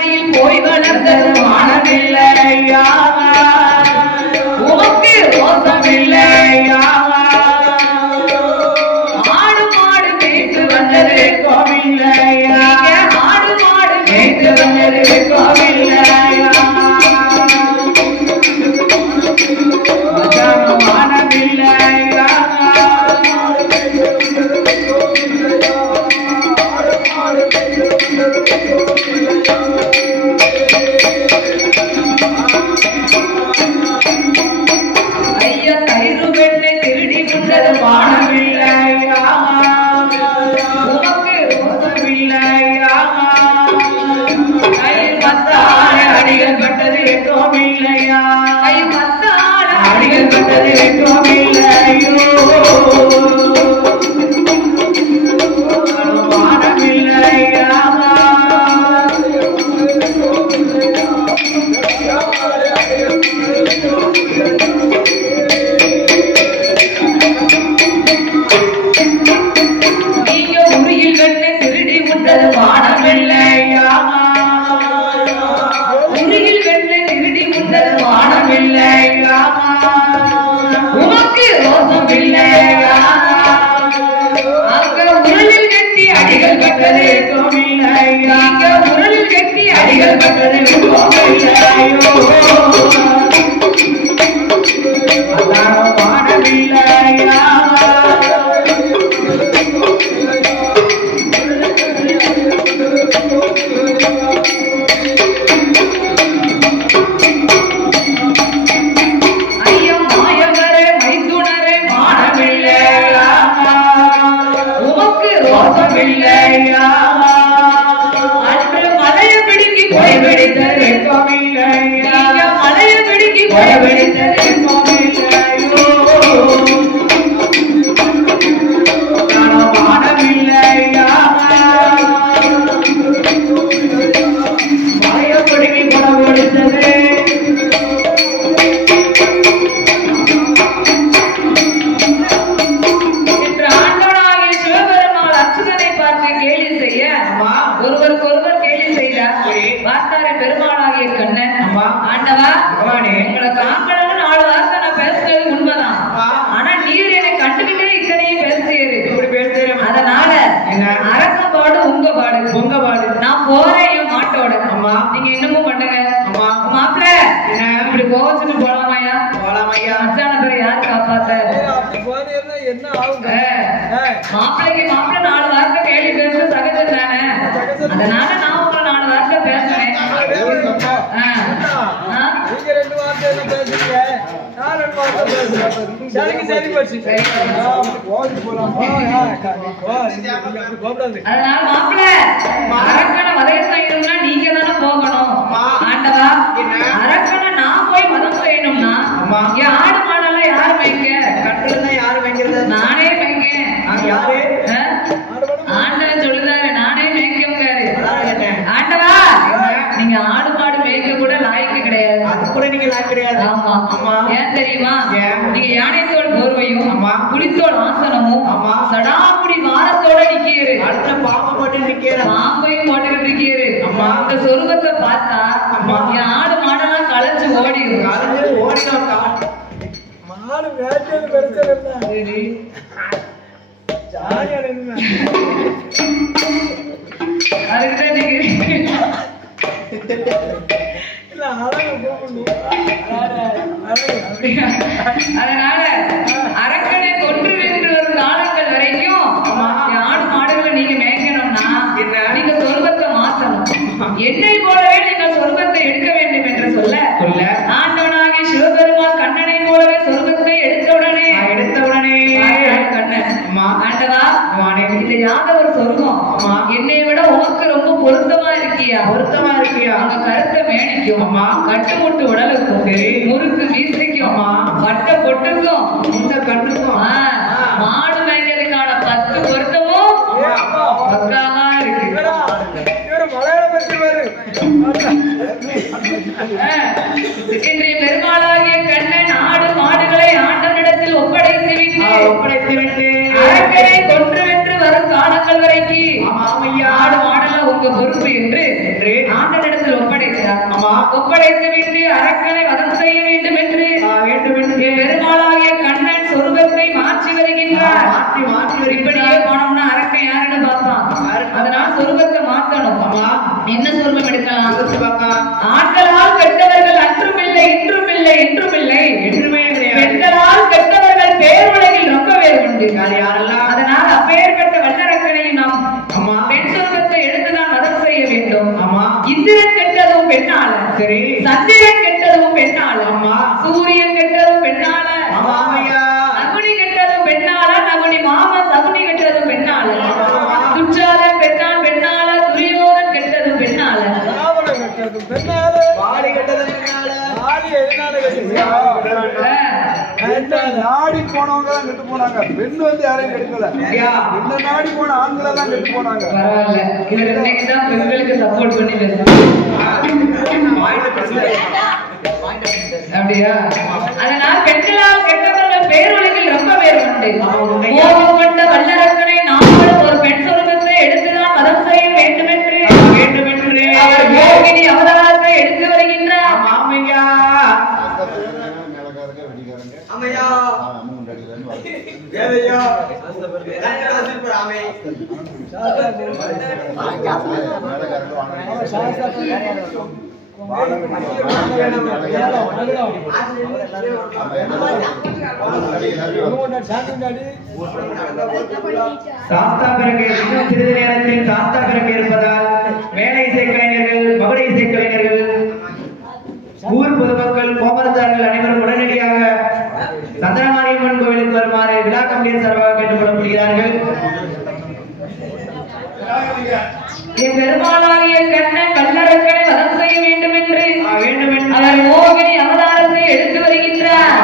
மடியில் போய் வளர்ந்தது வானமில்லையா உமக்கு ரோசமில்லையா ஆடு மாடு மேய்த்து வந்தது கோவில்லையா ஆடு மாடு மேய்த்து வந்தது கோவில்லையா வானமில்லையா ஐயா கயிறு வெண்ணை திருடி கொண்டது வானமில்லையா உமக்கு ரோசமில்லையா கயிறு மத்தான அடிகள் பட்டது எட்டோமில்லையா கயிறு மத்தான அடிகள் பட்டது எட்டோமில்லையோ வானமில்லையா நீங்க உரியில் வெண்ணை திருடி உண்டது வானமில்லையா உரியில் வெண்ணை திருடி உண்டது வானமில்லையா உமக்கு ரோசமில்லையா அங்க உருளில் கட்டி அடிகள் பட்டது கோமில்லையா அங்க உருளில் கட்டி அடிகள் பட்டது கோமில்லையோ அதான் வானமில்லையா அன்று மலைய பிடிக்கி கொடைபிடித்தது கோவில்லையா மலைய பிடிக்கி கொடைபிடித்தது கோவில்லையோ வானமில்லையா மலைய பிடிக்கி கொடைபிடித்தது ஒருவருக்கொருவர் கேலி செய்தார். வார்த்தாரை பெருமாளாகிய கண்ணன் ஆண்டவா உங்களுக்கு ஆண்களுக்கு 4 வார்த்தை நான் பேசுறது உண்மைதான். ஆனா நீர் என்னை கண்டுகிட்டே இத்தனையும் பேசுறீரு. அதனால அரசபாடு உங்க பாடு நான் போறேன் என் மாட்டோட. நீங்க என்னமோ பண்ணுங்க மாப்பிள்ள இப்படி கோவச்சுட்டு போலாமையா அச்சான பேரை யாரு காப்பாத்த மாப்பிள்ளைக்கு மாப்பிள்ள 4 வார்த்தை கேள்வி பேச சகஜம் தானே. அதனால நான் உங்களை 4 வார்த்தை பேசுறேன். அதனால மாப்பிள்ள அரக்கனை வதம் செய்யணும்னா நீங்க தானே போகணும். ஆண்டவா அரக்கனை நான் போய் வதம் செய்யணும்னா என் ஆடு மாடெல்லாம் யாரு வைக்க கட்டுறதுதான் யாரு வைக்கிறது நானே வைக்கேன். ஆண்டவன் சொல்லுதாரு நானே மேய்க்கங்காரு. ஆண்டவா நீங்க ஆடு மாடு மேய்க்க கூட லாய்க்கு கிடையாது. ஆமா ஏன் தெரியுமா நீங்க யானை தோல் போர்வையும் புலித்தோல் ஆசனமும் சடாமுடி வாரத்தோட நிக்கிறீரு. அடுத்த பாம்பு போட்டு நிக்கிற பாம்பையும் போட்டுக்கிட்டு நிக்கிறீரு. இந்த சொருபத்தை பார்த்தா என் ஆடு மாடெல்லாம் களைச்சு ஓடிடும். மாடு வேட்டையில பெருசு அதனால அரக்கனை கொன்று வென்று வரும் காலங்கள் வரைக்கும் ஆடு மாடுகளை நீங்க மேய்க்கணும்னா நீங்க சொர்க்கத்தை மாற்றணும். என்னை போலவே நீங்கள் சொர்க்கத்தை எடுக்க வேண்டும் என்று சொல்ல ஆண்டவனாகிய சிவபெருமான் கண்ணனை போலவே சொர்க்கத்தை எடுத்தவுடனே கண்ணன் ஆண்டவா இது யாத ஒரு சொர்க்கம் என்னை விட உனக்கு ரொம்ப பொருத்தமா இருக்கியா உங்க கருத்தை மேனிக்கும் கட்டுமுட்டு உடலுக்கும் முறுக்கு வீசிக்கும் வட்ட பொட்டுக்கும் இந்த கண்ணுக்கும் மாடு மேய்க்கிறதுக்கான 10 பொருத்தமும் பக்காவா இருக்கு. இன்றைய பெருமாளாகிய கண்ணன் ஆடு மாடுகளை ஆண்டவனிடத்தில் ஒப்படைத்து அரக்கனை கொன்று வென்று வரும் காலங்கள் வரைக்கும் ஆடு மாடெல்லாம் உங்க பொறுப்பு என்று ஆண்டவனிடத்தில் ஒப்படைத்து விட்டு அரக்கனை வதம் செய்ய வேண்டும் என்று பெருமாளாகிய கண்ணன் சொருபத்தை மாற்றி வருகின்றார். இப்படியே போனோம்னா அரக்கன் யாருன்னு பார்ப்பான். அதனால சொருபத்தை மாத்தணும். என்ன சொருபம் எடுக்கலாம்? ஆண்களால் கெட்டவர்கள் அன்றும் இல்லை இன்றும் இல்லை என்றும் இல்லை என்றுமே பெண்களால் கெட்டவர்கள் பேருலகில் ரொம்ப பேர் உண்டு. அதனால் அப்பேற்பட்ட வல்லரக்கனையும் நாம் பெண் சொருபத்தை எடுத்துதான் வதம் செய்ய வேண்டும். இந்திரன் கெட்டதும் பெண்ணால, சந்திரன் கெட்டதும் பெண்ணால, சூரியன் கெட்டதும் பெண்ணால, நகுனி கெட்டதும் பெண்ணால, நகுனி மாமன் சகுனி கெட்டதும் பெண்ணால, துச்சாதன் பெண்ணால் பெண்ணால, துரியோதன் கெட்டதும் பெண்ணால, நாடி போனவங்க தான் கெட்டு போனாங்க. பெண் வந்து யாரையும் கெடுக்கல. இந்த நாடி போன ஆண்கள் எல்லாம் கெட்டு போனாங்க. பரவாயில்ல, இவர் இன்னைக்கு தான் பெண்களுக்கு சப்போர்ட் பண்ணி பேசுறாங்க. அப்படியா? அதனால் பெண்களால் கெட்டவர்கள் பேருலகில் ரொம்ப பேர் உண்டு. கோபம் கொண்ட வல்லரக்கனை நாமளும் ஒரு பெண் சொருபத்தை எடுத்துதான் வதம் செய்ய வேண்டும் என்று அவர் யோகினி அவதாரத்தை எடுத்து வருகின்றார். சாஸ்தா பிறகு இன்னும் சிறிது நேரத்தில் சாஸ்தா பிறகு இருப்பதால் மேலை இசைக்கலைஞர்கள், மகுட இசைக்கலைஞர்கள், ஊர் பொதுமக்கள், கோமரத்தார்கள் அனைவரும் உடனடியாக சந்திரமாரியம்மன் கோவிலுக்கு வருமாறு விழா கமிட்டியின் சார்பாக கேட்டுக்கொள்ளப்படுகிறார்கள். பெருமாளாகிய கண்ணன் வல்லரக்கனை வதம் செய்ய வேண்டும் என்று அவர் மோகினி அவதாரத்தை எடுத்து வருகின்றார்.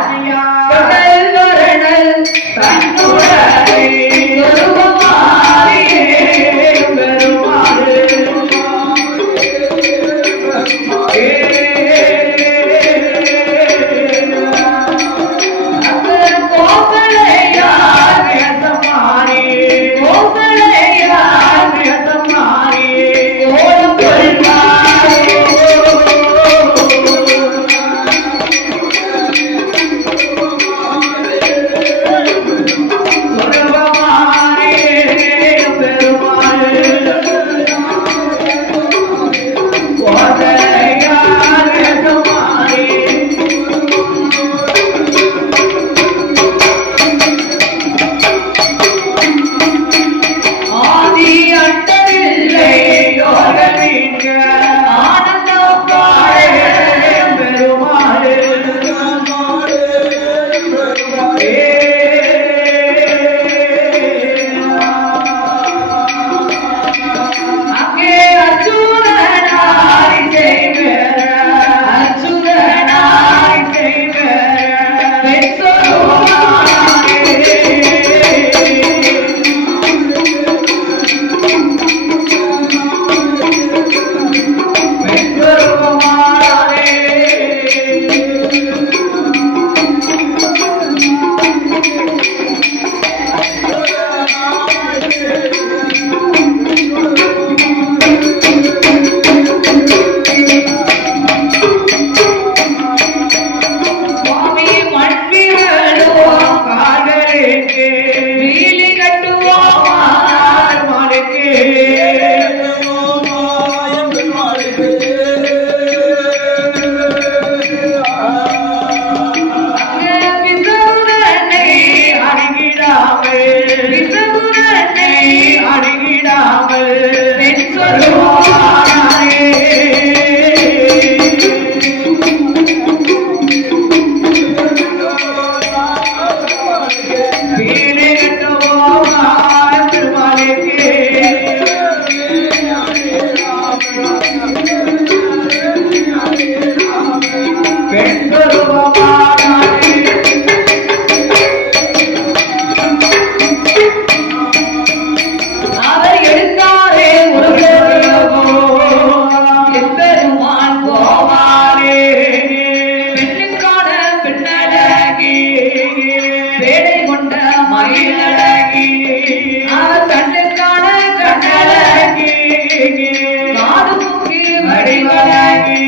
வடிவழகி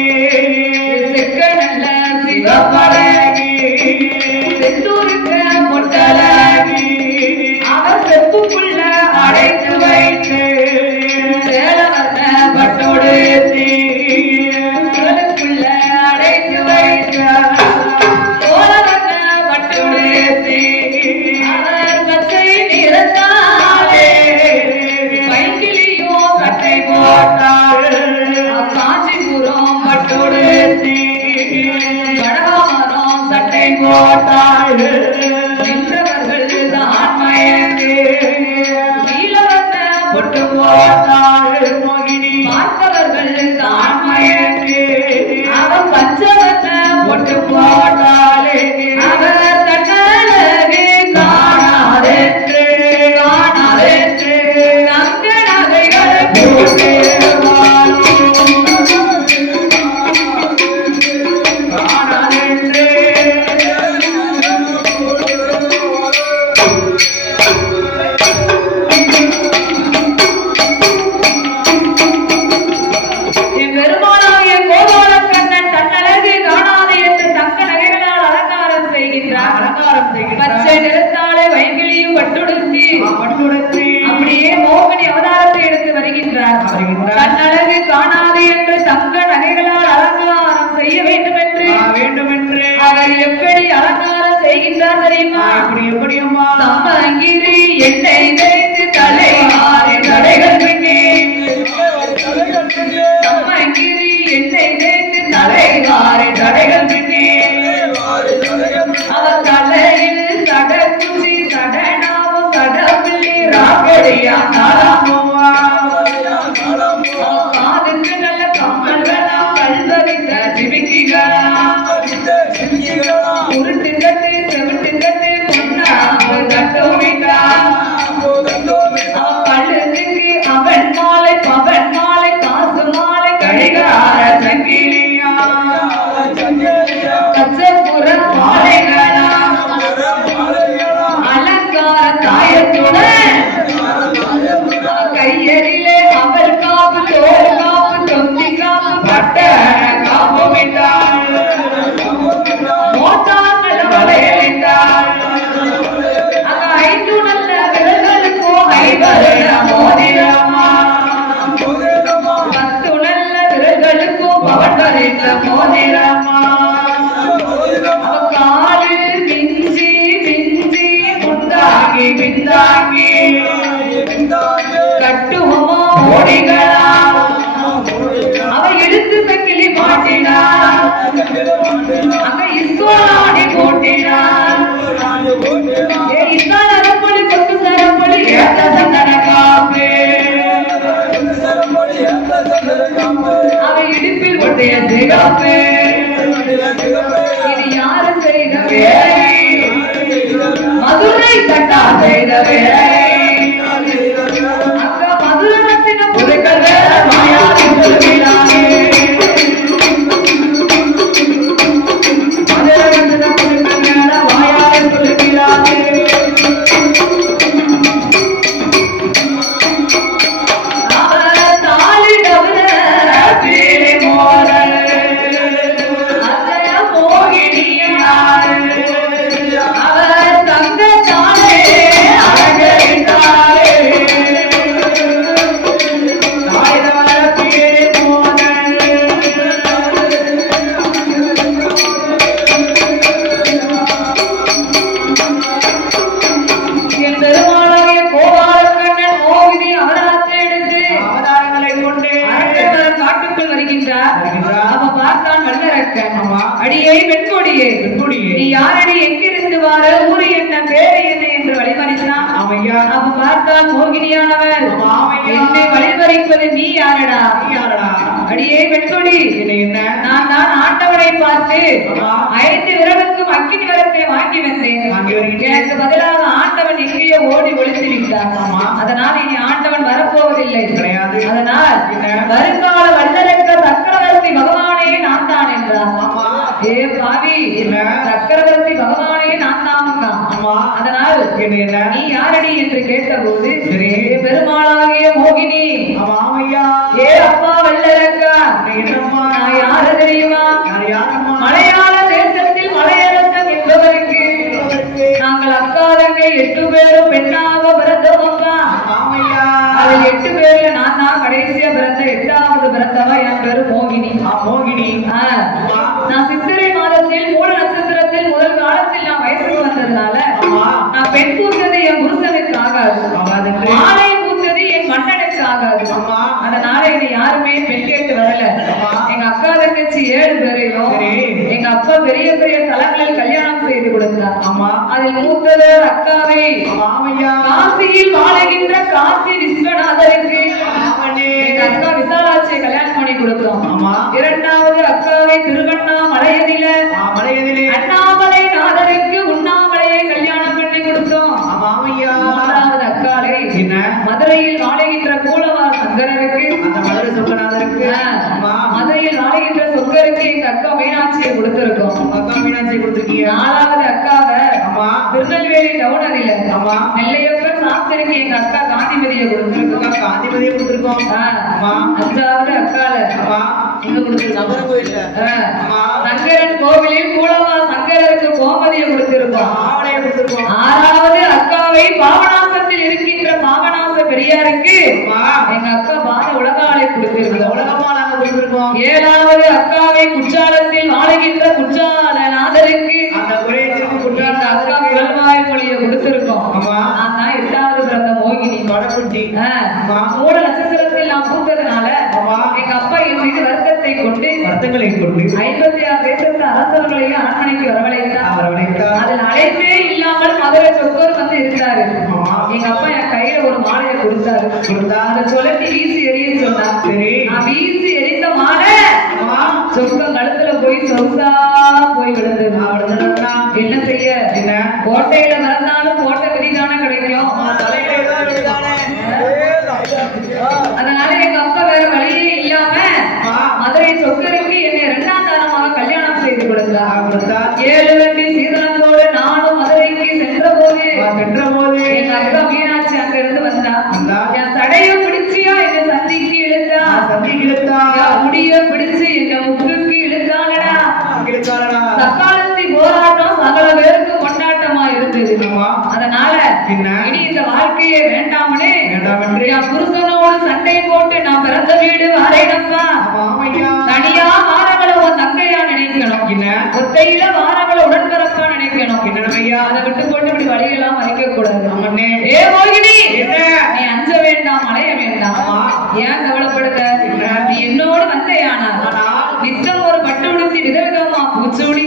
சிவப்பழகி செந்தூருக்க முட்டழகி அவர் செப்புக்குள்ள அடைத்து வைத்து சேலவர்ண பட்டோடுத்தி சேலுக்குள்ள அடைத்து வைத்த சோழவர்ண பட்டோடுத்தி அவர் பச்சை நிறத்தாலே பைக்கிலியோ சட்டை போட்டாள் காஞ்சிபுரம் பட்டோடுத்தி கடவாமரம் சட்டை போட்டாள் நின்றவர்கள் தான் மயங்கு நீலவர்ண பொட்டு போட்டாள் மோகினி பார்த்தவர்கள் தான் மயங்கு அவன் பஞ்சவர்ண பொட்டு போட்டாளே அவர் தன்னழகு காணாதென்று காணாதென்று தங்க நகைகளை போட்டு பச்சை நிறத்தாலே வைங்கிலியும் பட்டுடுத்தி அப்படியே மோகினி அவதாரத்தை எடுத்து வருகின்றார். தன்னழகு காணாது என்று தங்க நகைகளால் அலங்காரம் செய்ய வேண்டும் என்று அவர் எப்படி அலங்காரம் செய்கின்றார் தெரியுமா? எப்படியுமா சம்மங்கிரி எண்ணெய் தேய்த்து தலை மாறி தடைகள் பின்னே சம்மங்கிரி எண்ணெய் தேய்த்து தலை மாறி தடைகள் பின்னே அவர் தலையில் சடகுச்சி சடனாவோ சடபிள்ளி ராக்கடியா நாளாமுவா காதுக்கு நல்ல கம்மல்களா கல்வரித்த சிமிக்கிகளா உருட்டு கட்டு செவிட்டு கட்டு பொன்னாக கட்டோமிட்டா கழுத்துக்கு அவன் மாலை பவன் மாலை காசு மாலை கடிகார சங்கிலியா கச்சபுரம் மாலைகளா அலங்கார தாயத்துடன் கையறிலே அவர் காப்பு தோல் காப்பு தொந்தி காப்பு பட்ட காப்பு விட்டாள் மோட்டாங்கள் வளையலிட்டாள் அங்க 5 நல்ல விரல்களுக்கோ 5 மோதிரமா 10 நல்ல விரல்களுக்கோ பவன் வரைந்த மோதிரமா காலு மிஞ்சி மிஞ்சி முந்தாகி மிந்தாகி கட்டுவமா ஓடிகளா அவ எடுத்து சக்கிலி மாட்டினார் அங்க இஸ்வராணி போட்டினார் இஸ்வர அரப்பொழி கொத்து சரப்பொழி ஏத்த சந்தன காப்பு அவ இடுப்பில் ஒட்டிய சிகப்பு இது யாரு செய்த வேலை மதுரை தட்டா செய்த வேலை அங்க மதுரை ரத்தின புதுக்கல் வேற மாயாடி சொல்கிறானே மதுரை ரத்தின புதுக்கல் வேற மாயாடி சொல்கிறானே அவர் தாலி டபுர பீலி மோதல் அவர் தங்க தானே அழகிட்டாரே என் பெருமாளாகிய கோபாலக்கண்ணன் மோகினி அவதாரத்தை எடுத்து அவதாரங்களை கொண்டு காட்டுக்குள் வருகின்றார். அவ பார்த்தான் வல்லரக்கன் அடியே பெண்கொடியே நீ யாரடி எங்கிருந்து வார ஊரு என்ன பேரு என்ன என்று வழிமறித்தான். அவ பார்த்தான் மோகினியானவர் என்னை வழிமறிப்பது நீ யாரடா அடியே பெண்கொடி நான் தான் ஆண்டவனை பார்த்து 5 விரலுக்கும் அக்கினி வரத்தை வாங்கி வந்தேன். எனக்கு பதிலாக ஆண்டவன் எங்கேயோ ஓடி ஒளித்து விட்டார். அதனால் இனி ஆண்டவன் வரப்போவதில்லை. அதனால் வருங்கால வல்லரக்க சக்கரவர்த்தி பகவானே நான் தான் என்றார். ஏ பாவி சக்கரவர்த்தி பகவானே நான் தானுங்க. அதனால் நீ யாரடி என்று கேட்டபோது பெருமாளாகிய மோகினி ஏ அப்பா வல்லரக்கா நான் யாரு தெரியுமா மலையாள தேச பேரும் பெண்ணாக பிறந்தவங்க. அதில் 8 பேர்ல நான் தான் கடைசியா பிறந்த 8வது பிறந்தவ. என் பேரு மோகினி. நான் சித்திரை மாதத்தில் மூல நட்சத்திரத்தில் முதல் காலத்தில் நான் வயசுக்கு வந்ததுனால நான் பெண் கூத்தது என் புருஷனுக்கு ஆகாது, மாலை கூத்தது என் மன்னனுக்கு ஆகாது. அதனால என்னை யாருமே பெண் கேட்டு வரல. எங்க அக்கா தங்கச்சி 7 பேரையும் எங்க அப்பா பெரிய பெரிய தலங்களில் கல்யாணம் செய்து கொடுத்தார். அதில் மூத்தவர் அக்காவை காசியில் வாழுகின்ற காசி விஸ்வநாதருக்கு எங்க அக்கா விசாலாட்சியை கல்யாணம் பண்ணி கொடுத்தோம். 2வது அக்காவை திருவண்ணாமலையதில அண்ணாமலை நாதருக்கு உண்ணாமலையை கல்யாணம் பண்ணி கொடுத்தோம். 3வது அக்காலை மதுரையில் வாழுகின்ற கூலவா சங்கரருக்கு மதுரையில் வாழுகின்ற சொக்கருக்கு எங்க அக்கா மீனாட்சியை கொடுத்திருக்கோம். 4வது அக்காவை திருநெல்வேலி டவுனரில நெல்லையப்பன் சாஸ்திரிக்கு எங்க அக்கா காந்திமதியை கொடுத்திருக்கோம். 5வது அக்கால எங்க கொடுத்திருக்கோம் சங்கரன் கோவிலில் கூலவா சங்கரருக்கு கோமதியை கொடுத்திருக்கோம். 6வது அக்காவை பாவனாசத்தில் இருக்கின்ற பாவனாச பெரியாருக்கு எங்க அக்கா பாத உலகாலை கொடுத்திருக்கோம். 7வது அக்காவை குற்றாலத்தில் வாழுகின்ற குற்றாலநாதருக்கு எங்க அக்கா குழல்வாய் மொழியை கொடுத்திருக்கோம். நான் தான் 8வது பிறந்த மோகினி. மூல நட்சத்திரத்தில் நான் பூத்ததுனால எங்க அப்பா என் மீது வருத்தத்தை கொண்டு 56 தேசத்து அரசர்களையும் அரண்மனைக்கு வரவழைத்தார். அதில் அழைப்பே இல்லாமல் மதுரை சொக்கர் வந்து இருந்தாரு. எங்க அப்பா என் கையில ஒரு மாலையை கொடுத்தாரு. அதை சொல்லி வீசி எறிய சொன்னார். நான் வீசி எரிந்த மாலை சொக்கம் கழுத்துல போய் சொந்தா போய் விழுந்தது. என்ன செய்ய, கோட்டையில மறந்தாலும் கோட்டை விதிதானே கிடைக்கும். அதனால எங்க அப்பா வேற வழியே இல்லாம மதுரை சொக்கருக்கு என்னை 2ஆம் தாரமாக கல்யாணம் செய்து கொடுத்தார். 7 வண்டி சீதனத்தோடு நானும் மதுரைக்கு சென்ற போது எங்க அக்கா மீனாட்சி அங்க இருந்து வந்தா. என் சடைய பிடிச்சியா எங்க சந்திக்கு இழுத்தா, முடிய பிடிச்சு எங்க முக்குக்கு இழுத்தாங்கடா. சக்காலத்தி போராட்டம் சகல பேருக்கு கொண்டாட்டமா இருந்தது. அதனால இனி இந்த வாழ்க்கையே வேண்டாமனே என் புருஷனோடு சண்டை போட்டு நான் பிறந்த வீடு வாரேனப்பா. தனியா வாரங்களை உன் தங்கையா நினைக்கணும், ஒத்தையில வாரங்களை உடன்பிறப்பா நினைக்கணும். அதை விட்டு போட்டு இப்படி வழியெல்லாம் மறைக்க கூடாது. ஏ மோகினி, நீ அஞ்ச வேண்டாம், அலைய வேண்டாம். ஏன் கவலைப்படுத்த? நீ என்னோடு வந்தையானா நித்தம் ஒரு பட்டு உடுத்தி விதவிதமா பூச்சூடி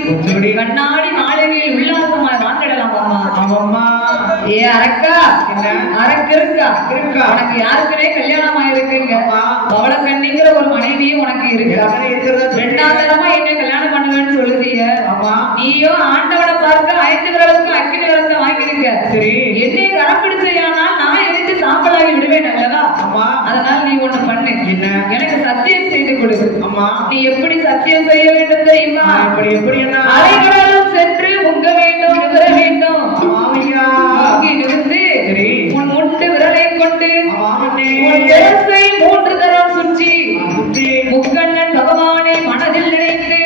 கண்ணாடி மாளிகையில் உல்லாசமாய் வாழ்ந்திடலாம். அம்மா ஏ அரக்கா, அரக்கு இருக்கா? உனக்கு யாருக்குனே கல்யாணம் ஆயிருக்குங்க. பவளக்கண்ணிங்கிற ஒரு மனைவியும் உனக்கு இருக்கா? 2ஆம் தரமா என்ன கல்யாணம் பண்ணுவேன்னு சொல்லுதீங்க. நீயோ ஆண்டவனை பார்த்து 5 விரலுக்கும் அக்கினி விரத்தை வாங்கிடுங்க. என்னை கரம் பிடிச்சையானா நான் எரிஞ்சு சாம்பலாகி விடுவேன் அல்லவா? அதனால நீ ஒண்ணு பண்ணு, எனக்கு சத்தியம் செய்து கொடு. நீ எப்படி சத்தியம் செய்ய வேண்டும் தெரியுமா? அலைகடலும் சென்று உங்க வேண்டும், நுகர வேண்டும். இருந்து உன் முட்டு விரலை கொண்டு உன் சிரசை 3 தரம் சுற்றி முக்கண்ணன் பகவானை மனதில் நினைத்து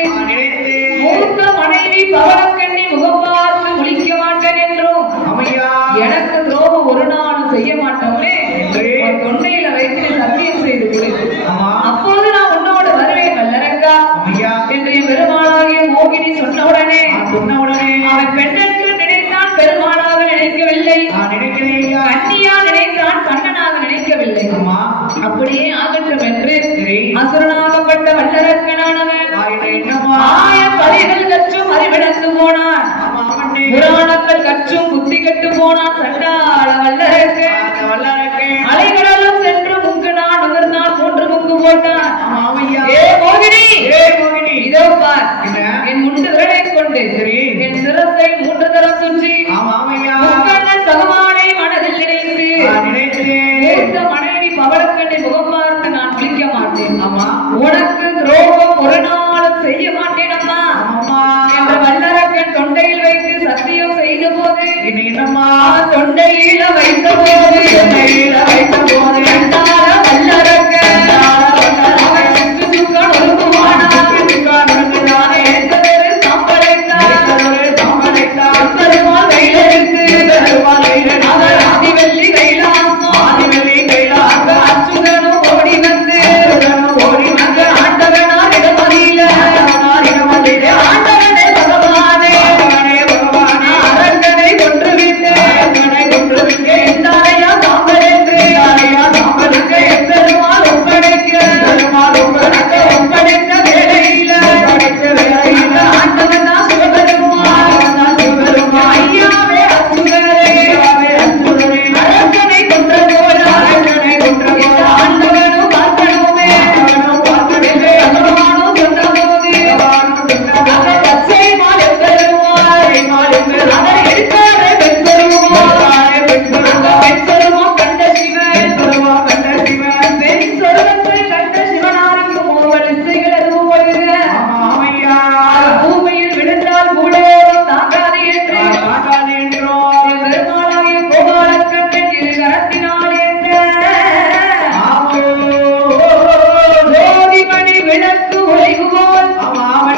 மூத்த மனைவி பவளக்கண்ணி முகம் பார்த்து முழிக்க மாட்டேன் என்றும் எனக்கு துரோகம் ஒரு நாளும் செய்ய மாட்டோமே தொண்டையில வைத்து சத்தியம் செய்து கொடு. அப்போது நான் உன்னோடு வருவேன் வல்லரக்கா என்று பெருமாளாகிய மோகினி சொன்ன உடனே அவன் பெண்ணென்று நினைத்தான், பெருமாளாக நினைக்கவில்லை. கன்னியா நினைத்தான், கண்ணனாக நினைக்கவில்லை. அப்படியே ஆகட்டும் என்று அசுரனாகப்பட்ட வல்லரக்கனானவன் ஆய பலிகள் கற்றும் அறிவிடந்து போனான். புராணங்கள் கற்றும் புத்தி கெட்டு போனான். சண்டாள வல்லரக்கு அலைகடலும் சென்று முங்குனான், நுகர்ந்தான், 3 முங்கு போட்டான். ஏ மோகினி, இதோ பார், என் முண்டு விரலை கொண்டு என் சிரசை 3 தரம் சுற்றி முக்கண்ணன் பகவானை மனதில் நினைத்து மூத்த மனைவி பவளக்கண்ணை முகம் பார்த்து நான் குளிக்க மாட்டேன். உனக்கு துரோகம் ஒரு நாளும் செய்ய மாட்டேன் அம்மா என்று வல்லரக்கன் தொண்டையில் வைத்து சத்தியம் செய்த போது தொண்டையில வைத்த போது வல்லரக்கன் பெருமாள் கையிலிருந்து உழைவு போல் மாமணி